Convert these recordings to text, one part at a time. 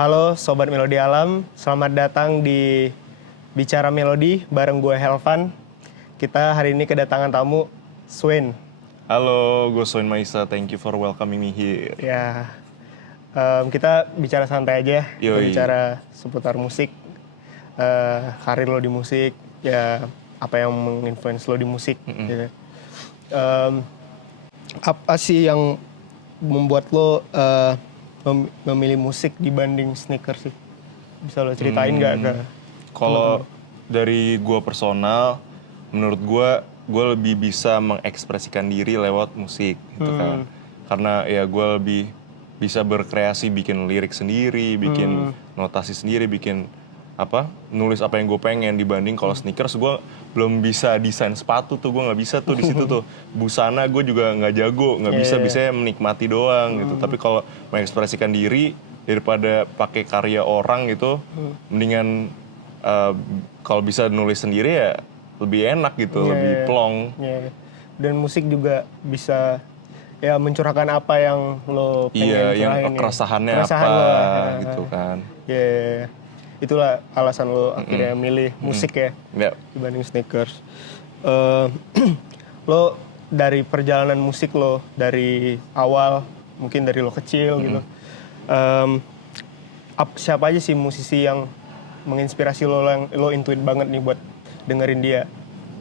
Halo Sobat Melodi Alam, selamat datang di Bicara Melodi bareng gue Helvan. Kita hari ini kedatangan tamu, Swain. Halo, gue Swain Maisa, thank you for welcoming me here. Ya, kita bicara santai aja, kita Yoi. bicara seputar musik, karir lo di musik, ya apa yang menginfluence lo di musik. Gitu. Apa sih yang membuat lo memilih musik dibanding sneakers sih? Bisa lo ceritain nggak ke Kalau dari gue personal, menurut gue lebih bisa mengekspresikan diri lewat musik gitu kan. Karena ya gue lebih bisa berkreasi, bikin lirik sendiri, bikin notasi sendiri, bikin nulis apa yang gue pengen, dibanding kalau sneakers gue belum bisa desain sepatu tuh, gue nggak bisa tuh di situ tuh. Busana gue juga nggak jago, nggak bisa menikmati doang gitu. Tapi kalau mengekspresikan diri daripada pakai karya orang gitu, mendingan kalau bisa nulis sendiri ya lebih enak gitu, lebih plong. Dan musik juga bisa ya mencurahkan apa yang lo pengen curahin. Yang keresahannya Keresahan apa lo, gitu kan. Itulah alasan lo akhirnya milih musik ya dibanding sneakers. Lo dari perjalanan musik lo dari awal, mungkin dari lo kecil gitu. Siapa aja sih musisi yang menginspirasi lo, yang lo intuit banget nih buat dengerin dia?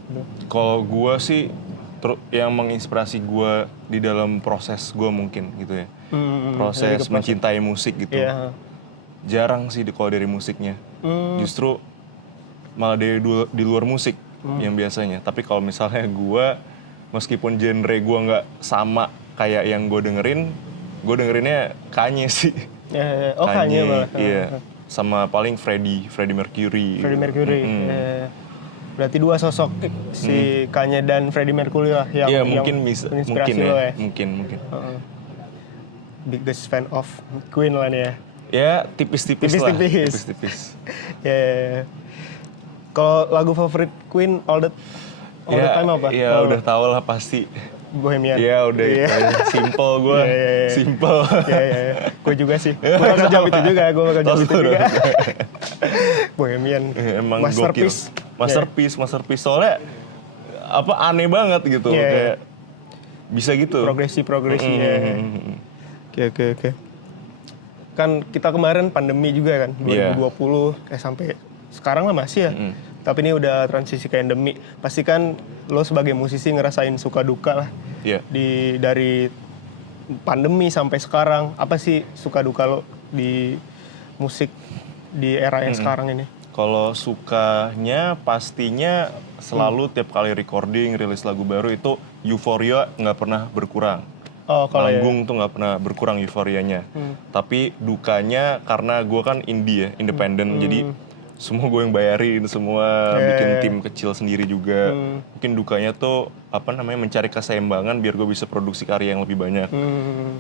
Gitu. Kalau gue sih yang menginspirasi gue di dalam proses gue mungkin gitu ya. Proses mencintai musik gitu. Jarang sih kalau dari musiknya. Justru malah di luar musik yang biasanya. Tapi kalau misalnya gue, meskipun genre gue nggak sama kayak yang gue dengerinnya Kanye sih. Kanye malah. Iya. Sama paling Freddie Mercury. Berarti dua sosok si Kanye dan Freddie Mercury lah yang menginspirasi lo ya. Mungkin. Biggest fan of Queen lah nih ya. Ya, tipis-tipis lah. Kalau lagu favorit Queen all the time apa? Ya udah tau lah pasti. Bohemian. Ya udah itu simple gue. Simple. Gue juga sih. Gue bakal jawab itu juga. Bohemian. Emang masterpiece. Masterpiece. Soalnya aneh banget gitu. Kayak bisa gitu. Progresi. Oke. Kan kita kemarin pandemi juga kan, 2020 sampai sekarang lah masih ya. Tapi ini udah transisi ke endemi. Pasti kan lo sebagai musisi ngerasain suka duka lah. Dari pandemi sampai sekarang, apa sih suka duka lo di musik di era yang sekarang ini? Kalau sukanya pastinya selalu tiap kali recording, rilis lagu baru itu euforia nggak pernah berkurang. Manggung tuh nggak pernah berkurang euforianya. Tapi dukanya karena gue kan indie ya, independen, jadi semua gue yang bayarin, semua bikin tim kecil sendiri juga. Mungkin dukanya tuh mencari keseimbangan biar gue bisa produksi karya yang lebih banyak.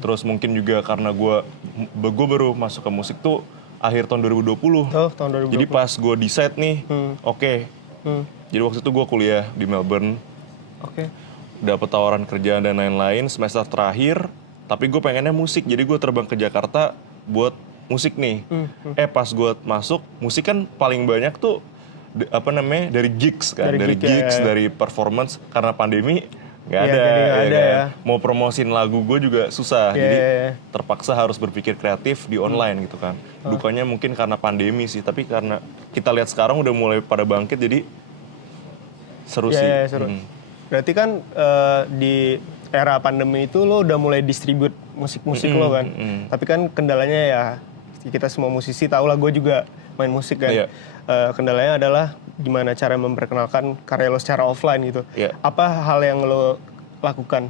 Terus mungkin juga karena gue baru masuk ke musik tuh akhir tahun 2020. Tahun 2020. Jadi pas gue decide nih, jadi waktu itu gue kuliah di Melbourne. Dapat tawaran kerjaan dan lain-lain semester terakhir, tapi gue pengennya musik, jadi gue terbang ke Jakarta buat musik nih. Pas gue masuk, musik kan paling banyak tuh dari gigs kan, dari performance, karena pandemi nggak ada. Mau promosin lagu gue juga susah, jadi terpaksa harus berpikir kreatif di online gitu kan. Dukanya mungkin karena pandemi sih, tapi karena kita lihat sekarang udah mulai pada bangkit, jadi seru sih. Seru. Berarti kan di era pandemi itu lo udah mulai distribute musik-musik lo kan. Tapi kan kendalanya ya kita semua musisi tahu lah, gue juga main musik kan. Kendalanya adalah gimana cara memperkenalkan karya lo secara offline gitu. Apa hal yang lo lakukan?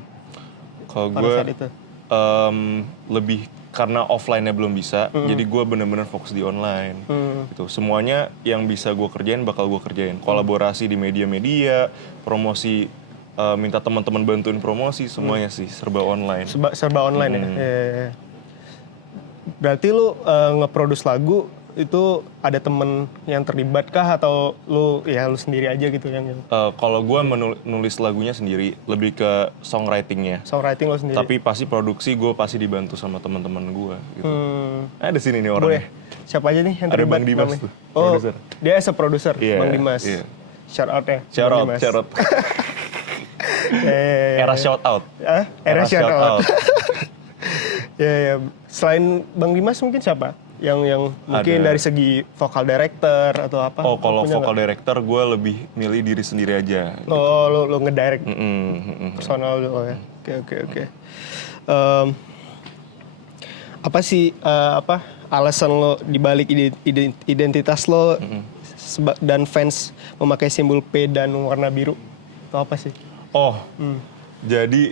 Kalau gue lebih karena offline-nya belum bisa, jadi gue bener-bener fokus di online. Gitu. Semuanya yang bisa gue kerjain bakal gue kerjain. Kolaborasi di media-media, promosi, minta teman-teman bantuin promosi, semuanya sih serba online. Serba online ya. Berarti lu nge-produce lagu itu ada temen yang terlibat kah atau lu sendiri aja gitu yang Kalau gue menulis lagunya sendiri, lebih ke songwritingnya. songwriting lo sendiri? Tapi pasti produksi gue pasti dibantu sama teman-teman gue. Gitu. Ada sini nih orangnya. Siapa aja nih yang Ada terlibat? Bang Dimas tuh, Oh, produser. dia as a producer, Iya, Bang Dimas. iya. Shout out ya. Shout Bang out, Dimas. shout out. Ya. Era shout out. Era shout out. Ya. Selain Bang Dimas mungkin siapa? Yang mungkin Ada. dari segi vokal director atau apa? Oh, kalau Punya vokal nggak? director gue lebih milih diri sendiri aja. Oh, lo ngedirect Mm-mm. personal lo ya. Oke. Apa sih alasan lo dibalik identitas lo dan fans memakai simbol P dan warna biru? Itu apa sih? Oh, jadi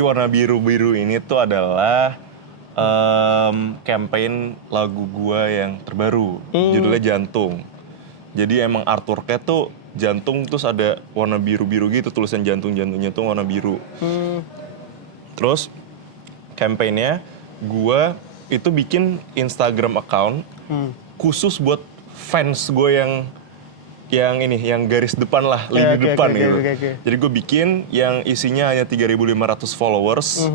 warna biru-biru ini tuh adalah campaign lagu gua yang terbaru, judulnya Jantung. Jadi emang artworknya tuh jantung terus ada warna biru-biru gitu, tulisan jantungnya tuh warna biru. Terus campaignnya gua itu bikin Instagram account khusus buat fans gue yang garis depan lah, lini depan gitu. Okay. Jadi gue bikin yang isinya hanya 3.500 followers.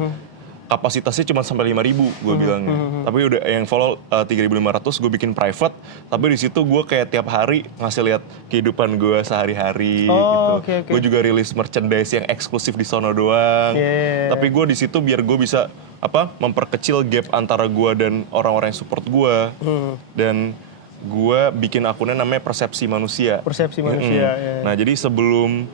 Kapasitasnya cuma sampai 5.000 gue bilangnya. Tapi udah yang follow 3.500 gue bikin private. Tapi di situ gue kayak tiap hari ngasih lihat kehidupan gue sehari-hari gitu. Okay. Gue juga rilis merchandise yang eksklusif di sono doang. Yeah. Tapi gue di situ biar gue bisa memperkecil gap antara gue dan orang-orang yang support gue. Dan gue bikin akunnya namanya Persepsi Manusia. Persepsi Manusia. Ya. Nah jadi sebelum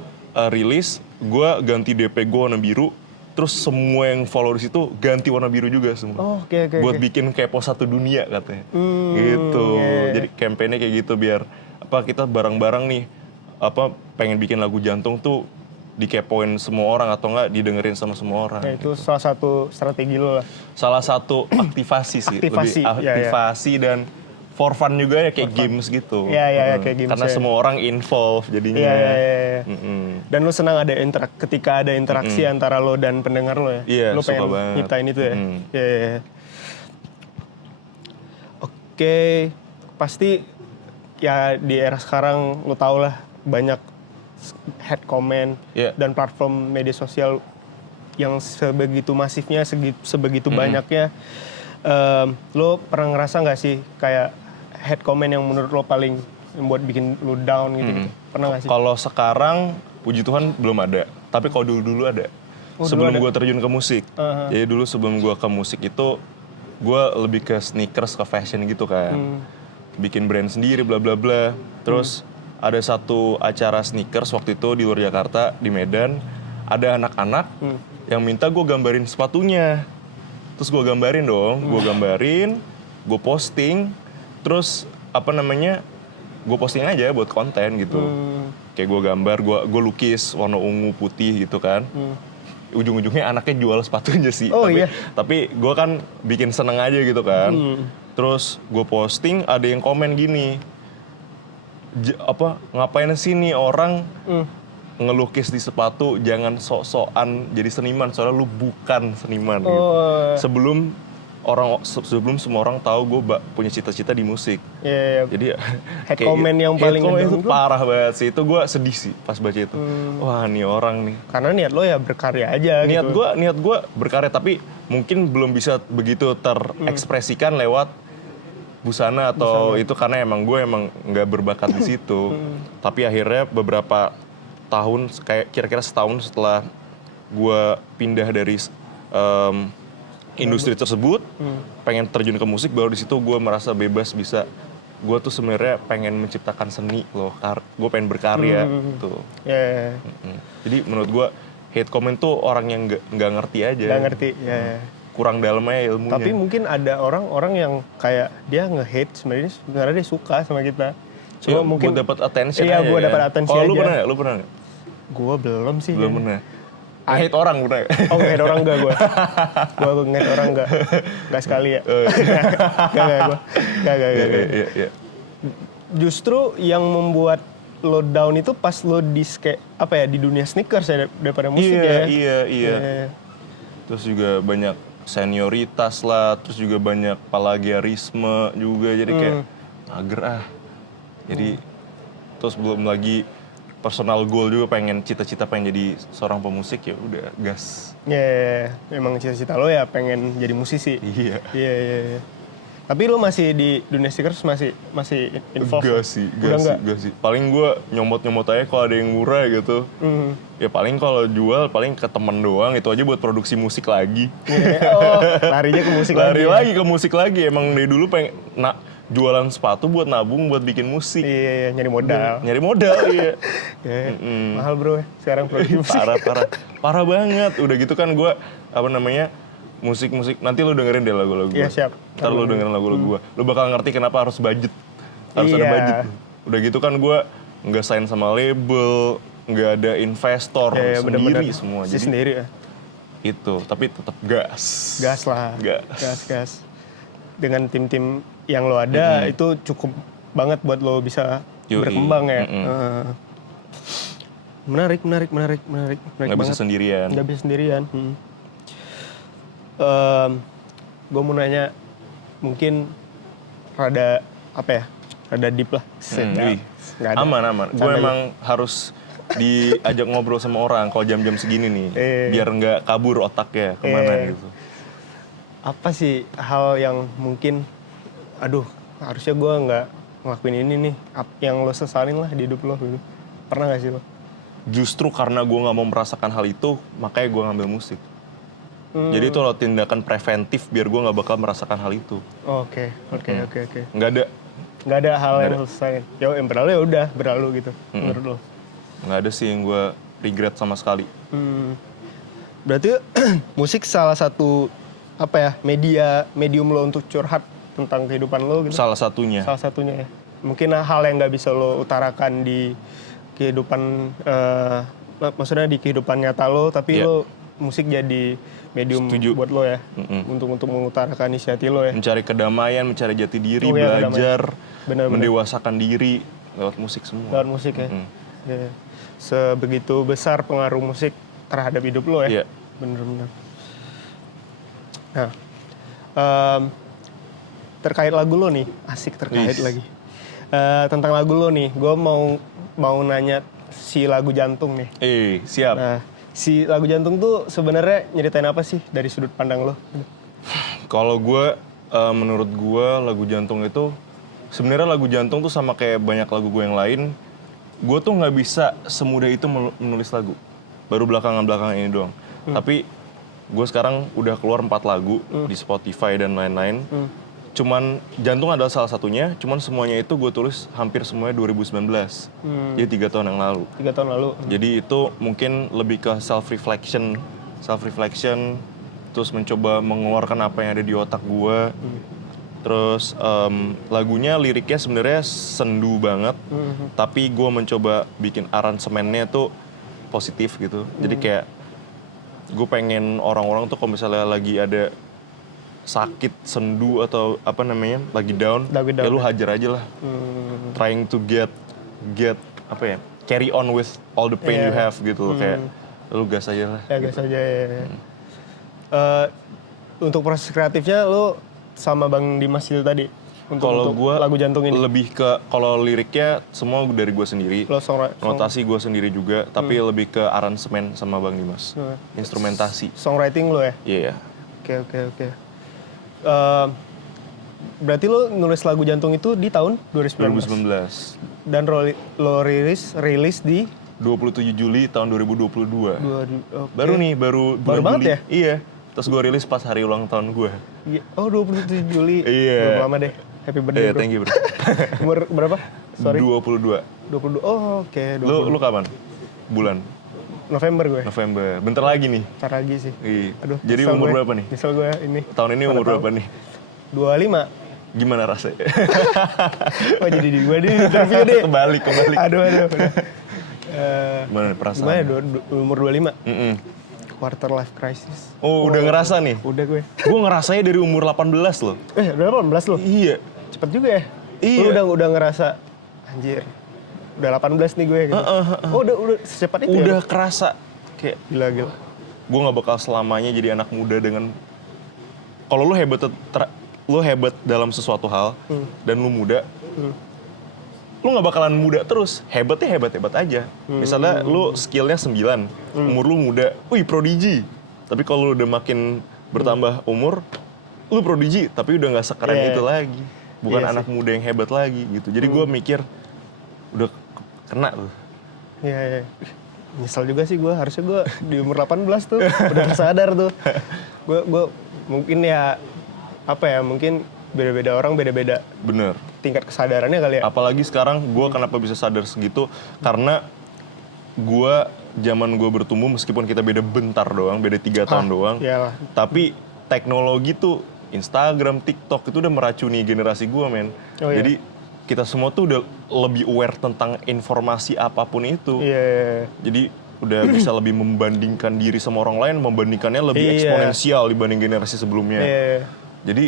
rilis gue ganti DP gue warna biru. Terus semua yang follow di situ ganti warna biru juga semua. Oke. Buat bikin kepo satu dunia katanya. Gitu. Yeah. Jadi campaignnya kayak gitu biar kita bareng-bareng nih pengen bikin lagu Jantung tuh dikepoin semua orang atau enggak didengerin sama semua orang. Ya, itu salah satu strategi lo lah. Salah satu aktivasi sih. Aktivasi, Lebih aktivasi dan for fun juga ya kayak games gitu. Iya, kayak games. Karena semua orang involve jadinya. Iya. Dan lo senang ada ketika ada interaksi antara lo dan pendengar lo ya? Iya, lo suka pengen banget. nyiptain itu ya? Iya. Oke, pasti ya di era sekarang lo tau lah banyak head comment dan platform media sosial yang sebegitu masifnya, sebegitu banyaknya. Lo pernah ngerasa nggak sih kayak head comment yang menurut lo paling membuat bikin lo down gitu? Pernah nggak sih? Kalau sekarang puji Tuhan belum ada, tapi kalau dulu ada. Sebelum gue terjun ke musik. Jadi dulu sebelum gue ke musik itu gue lebih ke sneakers, ke fashion gitu kan. Bikin brand sendiri bla bla bla. Terus ada satu acara sneakers waktu itu di luar Jakarta, di Medan. Ada anak-anak yang minta gue gambarin sepatunya. Terus gue gambarin dong, gue posting. Terus gue posting aja buat konten gitu. Kayak gue gambar, gue lukis warna ungu putih gitu kan. Ujung-ujungnya anaknya jual sepatunya sih. Tapi gue kan bikin seneng aja gitu kan. Terus gue posting, ada yang komen gini. Ngapain sih nih orang ngelukis di sepatu, jangan sok-sokan jadi seniman, soalnya lu bukan seniman gitu. Sebelum semua orang tahu gue punya cita-cita di musik. Jadi head comment yang paling itu parah banget sih. Itu gue sedih sih pas baca itu. Wah, nih orang nih. Karena niat lo ya berkarya aja gitu. Niat gue berkarya, tapi mungkin belum bisa begitu terekspresikan lewat busana atau itu karena emang gue nggak berbakat di situ. Tapi akhirnya beberapa tahun, kayak kira-kira setahun setelah gue pindah dari industri tersebut, pengen terjun ke musik, baru di situ gue merasa bebas bisa. Gue tuh sebenarnya pengen menciptakan seni loh, gue pengen berkarya gitu. Jadi menurut gue hate comment tuh orang yang nggak ngerti aja. Nggak ngerti, kurang dalamnya ilmunya. Tapi mungkin ada orang yang kayak dia nge-hate sebenarnya dia suka sama kita. Cuma mungkin buat dapat attention aja. Iya, buat dapat attention aja. Kalau lu pernah nggak? Gue belum sih. Belum pernah. Hate orang pernah? Oh, hate orang enggak gue. Gue nge-hate orang enggak. Enggak sekali ya. Enggak. Justru yang membuat lo down itu pas lo di di dunia sneakers ya daripada musik ya. Iya. Terus juga banyak senioritas lah, terus juga banyak plagiarisme juga, jadi kayak mager ah. Jadi terus belum lagi personal goal juga, cita-cita pengen jadi seorang pemusik, ya udah gas. Ya, emang cita-cita lo ya pengen jadi musisi. Iya. Iya. Tapi lo masih di dunia stickers masih involved? Enggak sih. Paling gue nyomot aja kalau ada yang murah gitu. Ya paling kalau jual paling ke temen doang, itu aja buat produksi musik lagi. Oh, larinya ke musik lagi. Lari lagi ke musik lagi. Emang dari dulu pengen jualan sepatu buat nabung buat bikin musik. Iya, nyari modal. Iya. Mahal bro ya sekarang produksi musik. Parah banget. Udah gitu kan gue musik nanti lu dengerin deh lagu-lagu gue. Iya, siap. Ntar lu dengerin lagu-lagu gue. Lu bakal ngerti kenapa harus budget. Harus ada budget. Udah gitu kan gue nggak sign sama label, nggak ada investor, sendiri semua. Jadi sendiri ya. Itu, tapi tetap gas. Gas lah. Gas. Dengan tim-tim yang lo ada itu cukup banget buat lo bisa berkembang ya. Menarik Nggak bisa sendirian. Gue mau nanya, mungkin rada deep lah. Aman. Gue emang harus diajak ngobrol sama orang kalau jam-jam segini nih, biar nggak kabur otaknya kemana gitu. Apa sih hal yang mungkin, harusnya gue nggak ngelakuin ini nih, yang lo sesalin lah di hidup lo gitu. Pernah nggak sih lo? Justru karena gue nggak mau merasakan hal itu, makanya gue ngambil musik. Jadi itu lo tindakan preventif biar gue nggak bakal merasakan hal itu. Oke. Nggak ada hal yang lo sesalin. Yang berlalu ya udah berlalu gitu menurut lo. Nggak ada sih yang gue regret sama sekali. Berarti musik salah satu medium lo untuk curhat tentang kehidupan lo gitu? Salah satunya ya. Mungkin hal yang nggak bisa lo utarakan di kehidupan, maksudnya di kehidupan nyata lo, tapi lo musik jadi medium buat lo ya, untuk mengutarakan isi hati lo ya. Mencari kedamaian, mencari jati diri, belajar, mendewasakan diri lewat musik semua. Lewat musik ya. Ya. Sebegitu besar pengaruh musik terhadap hidup lo ya. Bener-bener. Nah, terkait lagu lo nih, asik terkait lagi. Tentang lagu lo nih, gue mau nanya si lagu Jantung nih. Siap. Nah, si lagu Jantung tuh sebenarnya nyeritain apa sih dari sudut pandang lo? Kalau gue, menurut gue lagu Jantung itu sebenarnya lagu Jantung tuh sama kayak banyak lagu gue yang lain. Gue tuh nggak bisa semudah itu menulis lagu. Baru belakangan ini doang. Tapi gue sekarang udah keluar 4 lagu di Spotify dan lain-lain. Cuman Jantung adalah salah satunya, cuman semuanya itu gue tulis hampir semuanya 2019. Jadi 3 tahun yang lalu. 3 tahun lalu. Jadi itu mungkin lebih ke self-reflection, terus mencoba mengeluarkan apa yang ada di otak gue. Terus lagunya, liriknya sebenarnya sendu banget, tapi gue mencoba bikin aransemennya tuh positif gitu. Jadi kayak gue pengen orang-orang tuh kalau misalnya lagi ada sakit, sendu atau lagi down, ya lu hajar aja lah. Trying to get carry on with all the pain you have gitu. Kayak lu gas aja lah. Gas aja ya. Untuk proses kreatifnya lu sama Bang Dimas itu tadi? Untuk gua lagu Jantung ini? Lebih ke, kalau liriknya semua dari gue sendiri. Notasi gue sendiri juga, tapi lebih ke aransemen sama Bang Dimas. Instrumentasi. Songwriting lo ya? Iya. Oke. Berarti lo nulis lagu Jantung itu di tahun 2019? Dan lo rilis di? 27 Juli tahun 2022. Baru banget ya? Iya. Terus gue rilis pas hari ulang tahun gue. Oh, 27 Juli. Iya. Belum lama deh. Happy birthday, bro. Thank you, bro. Umur berapa? Sorry. 22. Oh, oke. 22. Lu kapan? Bulan? November gue. Bentar lagi nih. Bentar lagi sih. Iya. Jadi umur berapa nih? Misal gue ini. Tahun ini umur berapa nih? 25. Gimana rasanya? Oh, jadi di gue di interview deh. Kebalik. Aduh. Gimana perasaan? Gimana umur 25? Quarter life crisis. Oh, udah ngerasa nih? Udah gue. Gue ngerasanya dari umur 18 loh. Udah 18 loh? Iya. Cepet juga ya? Iya. Lu udah ngerasa, anjir, udah 18 nih gue gitu. Oh, udah secepat itu udah ya? Kerasa. Kayak Gila. gue gak bakal selamanya jadi anak muda dengan kalau lu hebat dalam sesuatu hal dan lu muda, lu nggak bakalan muda terus. Hebatnya hebat aja. Misalnya lu skillnya 9, umur lu muda, wih prodigi. Tapi kalau lu udah makin bertambah umur, lu prodigi tapi udah nggak sekeren itu lagi. Bukan anak muda yang hebat lagi gitu. Jadi gue mikir udah kena tuh. Iya. Nyesel juga sih gue, harusnya gue di umur 18 tuh udah sadar tuh. Gue mungkin ya mungkin beda-beda orang beda-beda. Bener. Tingkat kesadarannya kali ya. Apalagi sekarang gue kenapa bisa sadar segitu, karena gue zaman gue bertumbuh meskipun kita beda bentar doang, beda 3 tahun doang. Iyalah. Tapi teknologi tuh Instagram, TikTok itu udah meracuni generasi gue, men. Oh, iya. Jadi kita semua tuh udah lebih aware tentang informasi apapun itu. Iya. Jadi udah bisa lebih membandingkan diri sama orang lain, membandingkannya lebih eksponensial dibanding generasi sebelumnya. Iya. Jadi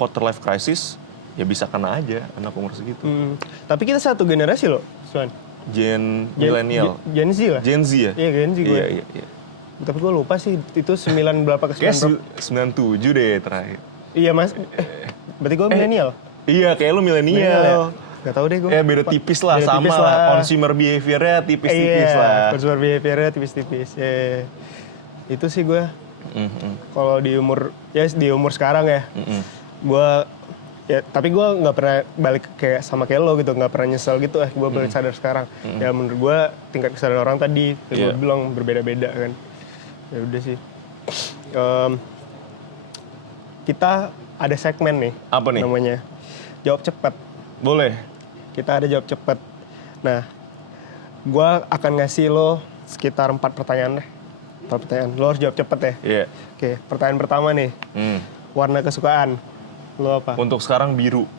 quarter life crisis ya bisa kena aja anak umur segitu. Tapi kita satu generasi loh, Swan. Milenial. Gen Z lah. Gen Z ya? Iya, Gen Z gue. Iya. Tapi gue lupa sih itu 9 berapa ke 9 berapa. Kayak 97 deh terakhir. Iya mas, berarti gue milenial. Iya, kayak lu milenial. Gak tau deh gue. Ya beda tipis lah, sama lah. Consumer behavior-nya tipis-tipis lah. Consumer behavior-nya tipis-tipis. Itu sih gue. Kalau di umur sekarang ya, gue tapi gue nggak pernah balik kayak sama kayak lo gitu, nggak pernah nyesel gitu. Gue balik sadar sekarang. Ya menurut gue tingkat kesadaran orang tadi, kayak gue bilang berbeda-beda kan. Ya udah sih. Kita ada segmen nih. Apa nih? Namanya jawab cepat. Boleh. Kita ada jawab cepat. Nah, gue akan ngasih lo sekitar 4 pertanyaan deh. 4 pertanyaan. Lo harus jawab cepat ya. Iya. Oke, pertanyaan pertama nih. Warna kesukaan. Lo apa? Untuk sekarang biru.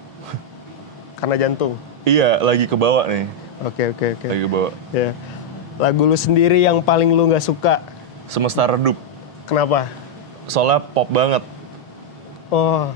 Karena jantung. Iya, lagi ke bawah nih. Oke. Lagi ke bawah. Ya. Lagu lu sendiri yang paling lu nggak suka. Semesta Redup. Kenapa? Soalnya pop banget. Oh.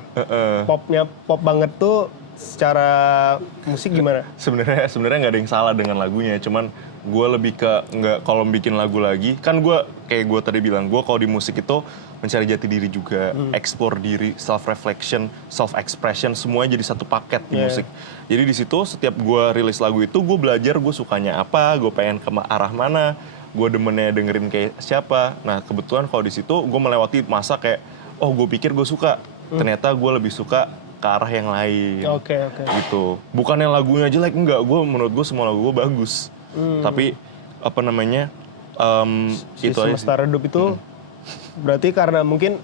Popnya pop banget tuh secara musik gimana? Sebenarnya nggak ada yang salah dengan lagunya, cuman gue lebih ke nggak, kalau bikin lagu lagi kan gue kayak gue tadi bilang, gue kalau di musik itu mencari jati diri juga, explore diri, self reflection, self expression, semuanya jadi satu paket di musik. Jadi di situ setiap gue rilis lagu itu gue belajar gue sukanya apa, gue pengen ke arah mana, gue demennya dengerin kayak siapa. Nah kebetulan kalau di situ gue melewati masa kayak gue pikir gue suka, ternyata gue lebih suka ke arah yang lain. Oke. Gitu. Bukan yang lagunya jelek, enggak. Menurut gue semua lagu gue bagus. Tapi Si itu Semesta Redup itu berarti karena mungkin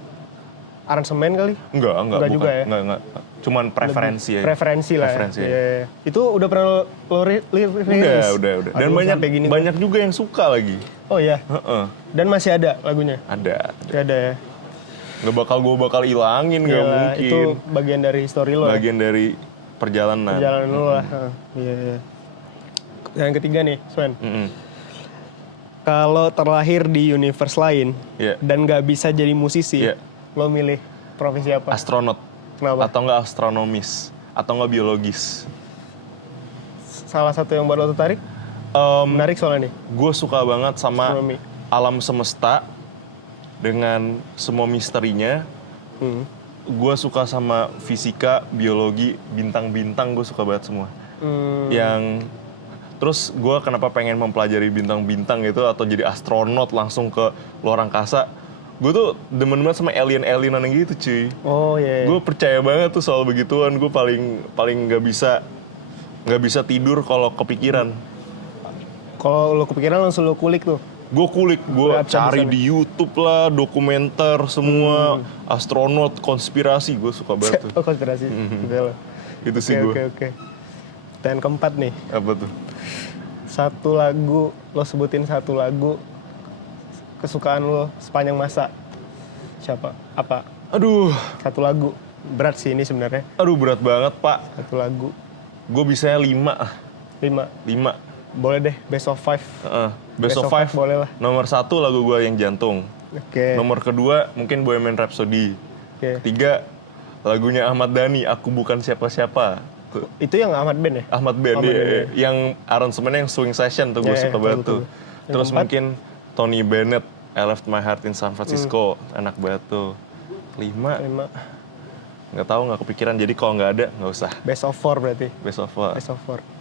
aransemen kali? Enggak bukan. Juga ya? Enggak. Cuman preferensi ya. Preferensi lah. Preferensi ya. Yeah. Itu udah pernah lo rilis? Udah. Dan banyak juga yang suka lagi. Oh iya? Dan masih ada lagunya? Ada. Ada ya? Gue bakal ilangin, nggak mungkin. Itu bagian dari histori lo. Bagian dari perjalanan. Perjalanan lo lah. Iya. Yang ketiga nih, Swen. Kalau terlahir di universe lain dan nggak bisa jadi musisi, lo milih profesi apa? Astronot. Kenapa? Atau nggak astronomis? Atau nggak biologis? Salah satu yang buat lo tertarik? Menarik soalnya nih. Gue suka banget sama Astronomi. alam semesta dengan semua misterinya. Gue suka sama fisika, biologi, bintang-bintang, gue suka banget semua. Terus gue kenapa pengen mempelajari bintang-bintang gitu atau jadi astronot langsung ke luar angkasa. Gue tuh demen banget sama alien-alienan gitu cuy. Oh iya. Gue percaya banget tuh soal begituan. Gue paling nggak bisa tidur kalau kepikiran. Kalau lo kepikiran langsung lo kulik tuh? Gue cari di YouTube lah, dokumenter semua, astronot, konspirasi, gue suka banget tuh. Konspirasi, Itu sih gue. Oke. Dan keempat nih. Apa tuh? Satu lagu, lo sebutin satu lagu kesukaan lo sepanjang masa. Siapa? Apa? Aduh. Satu lagu. Berat sih ini sebenarnya. Aduh berat banget pak. Satu lagu. Gue bisa 5. 5. Boleh deh, best of 5. Best of 5 boleh lah. Nomor 1 lagu gue yang jantung. Oke. Nomor kedua mungkin Bohemian Rhapsody. Ketiga lagunya Ahmad Dhani, Aku Bukan Siapa-Siapa. Itu yang Ahmad Band ya? Ahmad Band, yang aransemennya yang swing session tuh gue suka banget tuh. Terus mungkin Tony Bennett, I Left My Heart in San Francisco, enak banget tuh. 5 5. nggak tahu, nggak kepikiran. Jadi kalau nggak ada nggak usah. Best of 4 berarti. Best of 4. Best of 4.